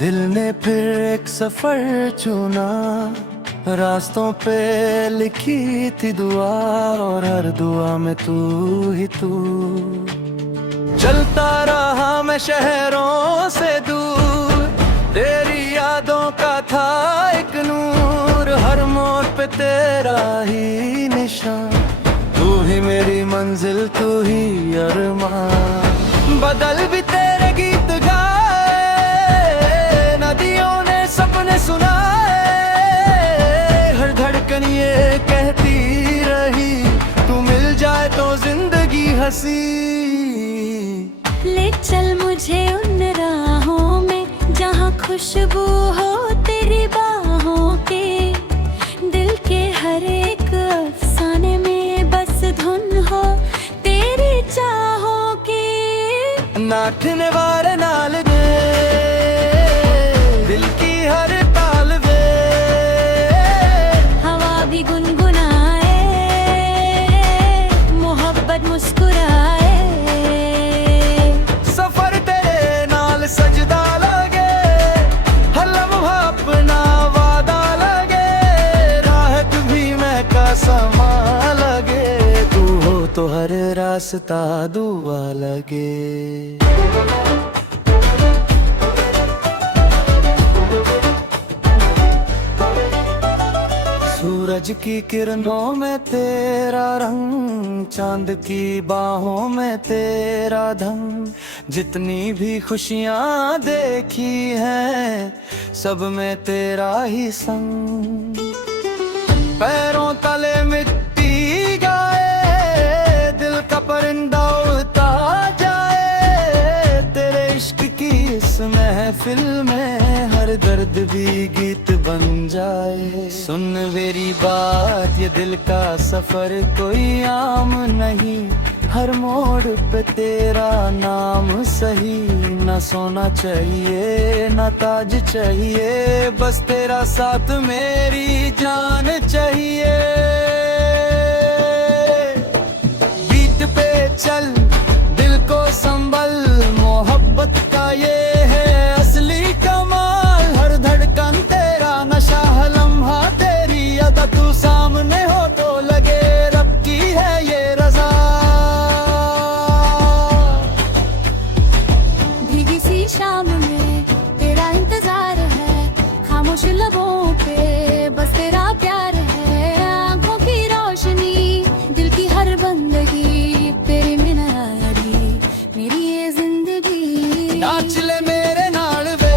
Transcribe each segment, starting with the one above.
दिल ने फिर एक सफर चुना, रास्तों पे लिखी थी दुआ, और हर दुआ में तू ही तू। चलता रहा मैं शहरों से दूर, तेरी यादों का था एक नूर, हर मोड़ पे तेरा ही निशान, तू ही मेरी मंजिल, तू ही अरमान। बदल भी तेरे गीत गाए, नदियों ने सपने सुनाए, हर धड़कन ये कहती रही, तू मिल जाए तो जिंदगी हंसी। ले चल मुझे उन राहों में जहाँ खुशबू हो तेरी बाहों के, दिल के हर एक अफसाने में बस धुन हो तेरी चाहों की। नाठने वाले नाल वे, दिल की हर ताल वे, हवा भी गुनगुनाए, मोहब्बत मुस्कुराए, सफर तेरे नाल सजदा लगे, हर लम्हा अपना वादा लगे, राहत भी महका समा लगे, तू हो तो हर रास्ता दुआ लगे। सूरज की किरणों में तेरा रंग, चांद की बाहों में तेरा धंग, जितनी भी खुशियां देखी हैं सब में तेरा ही संग। पैरों तले मिट्टी गाए, दिल का परिंदा उड़ता जाए, तेरे इश्क की इस महफिल में हर दर्द भी गीत बन जाए। सुन मेरी बात, ये दिल का सफर कोई आम नहीं, हर मोड़ पे तेरा नाम सही। न सोना चाहिए न ताज चाहिए, बस तेरा साथ मेरी जान चाहिए। बीट पे चल दिल को संभल, मोहब्बत का ये है असली कमाल, हर धड़कन तेरा नशा, लम्हा तेरी अदा, तू सामने हो तो लगे रब की है ये रजा। भीगी सी शाम में तेरा इंतजार है, खामोश लबों पे बस तेरा प्यार है, आंखों की रोशनी दिल की हर बंदगी, तेरे बिना यारी मेरी ये जिंदगी। नाच ले मेरे नाल वे,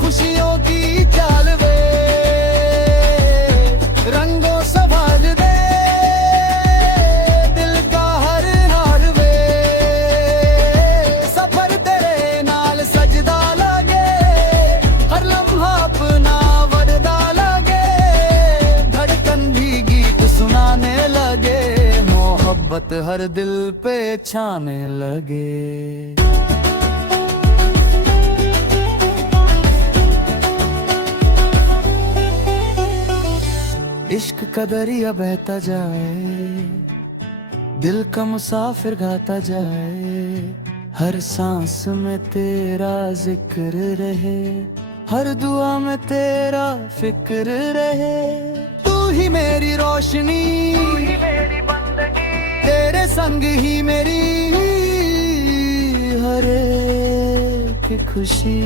खुशियों की चाल वे, रंगों संभाल दे दिल का हर हाल वे, सफर तेरे नाल सजदा लगे, हर लम्हा अपना वरदा लगे, धड़कन भी गीत सुनाने लगे, मोहब्बत हर दिल पे छाने लगे। इश्क का दरिया बहता जाए, दिल का मुसाफिर गाता जाए, हर सांस में तेरा जिक्र रहे, हर दुआ में तेरा फिक्र रहे, तू ही मेरी रोशनी, तेरे संग ही मेरी हर एक खुशी।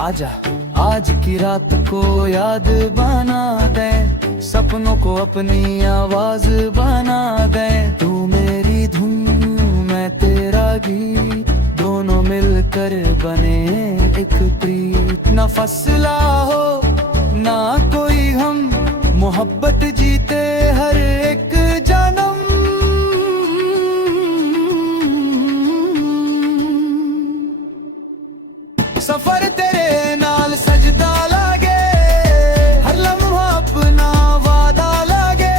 आजा आज की रात को याद बना दे, सपनों को अपनी आवाज बना दे, तू मेरी धुन मैं तेरा गीत, दोनों मिलकर बने एक प्रीत। न फसला हो ना कोई हम, मोहब्बत जीते हर एक जन्म। सफर तेरे नाल सजदा लगे, हर लम्हा अपना वादा लगे,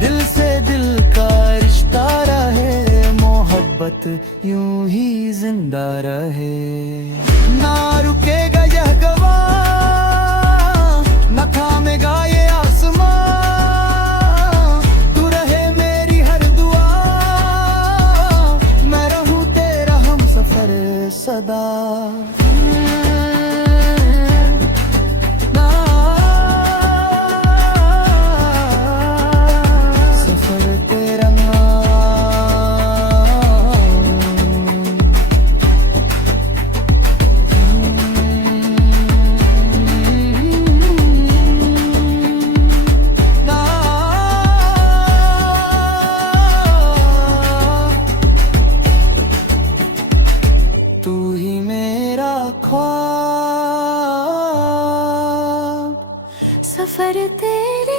दिल से दिल का रिश्ता रहे, मोहब्बत यूं ही जिंदा रहे। ना रुकेगा यह गवाह, न थामेगा ये आसमां, तू रहे मेरी हर दुआ, मैं रहूं तेरा हम सदा सफर तेरा तू ही मेरा ख्वाब सफर तेरे